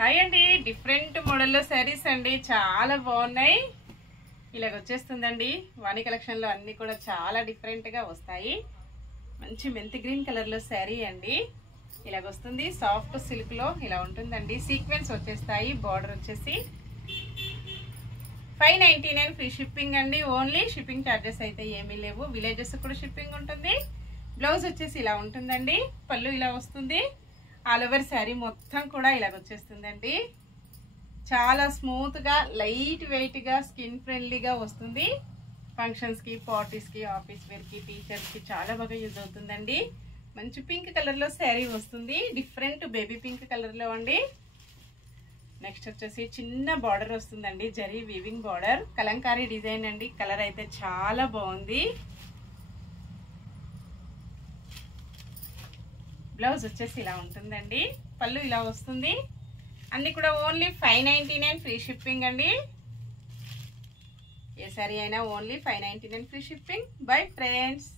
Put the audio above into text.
Hi అండి, different మోడల్లో శారీస్ అండి, చాలా బాగున్నాయి. ఇలాగ వచ్చేస్తుందండి. వాణి కలెక్షన్లో అన్నీ కూడా చాలా డిఫరెంట్గా వస్తాయి. మంచి మెంతి గ్రీన్ కలర్లో శారీ అండి. ఇలాగ వస్తుంది, సాఫ్ట్ సిల్క్లో ఇలా ఉంటుందండి. సీక్వెన్స్ వచ్చేస్తాయి. బార్డర్ వచ్చేసి 599 ఫ్రీ షిప్పింగ్ అండి. ఓన్లీ షిప్పింగ్ ఛార్జెస్ అయితే ఏమీ లేవు. విలేజెస్ కూడా షిప్పింగ్ ఉంటుంది. బ్లౌజ్ వచ్చేసి ఇలా ఉంటుందండి. పళ్ళు ఇలా వస్తుంది. ఆల్ ఓవర్ శారీ మొత్తం కూడా ఇలాగ వచ్చేస్తుందండి. చాలా స్మూత్గా, లైట్ వెయిట్గా, స్కిన్ ఫ్రెండ్లీగా వస్తుంది. ఫంక్షన్స్కి, పార్టీస్కి, ఆఫీస్ వేర్కి, టీచర్స్కి చాలా బాగా యూజ్ అవుతుందండి. మంచి పింక్ కలర్లో శారీ వస్తుంది. డిఫరెంట్ బేబీ పింక్ కలర్లో అండి. నెక్స్ట్ వచ్చేసి చిన్న బార్డర్ వస్తుందండి, zari weaving border, Kalamkari design అండి. కలర్ అయితే చాలా బాగుంది. బ్లౌజ్ వచ్చేసి ఇలా ఉంటుందండి. పళ్ళు ఇలా వస్తుంది. అన్ని కూడా ఓన్లీ 599 ఫ్రీ షిప్పింగ్ అండి. ఏ సారీ అయినా only 599 free shipping. Bye friends.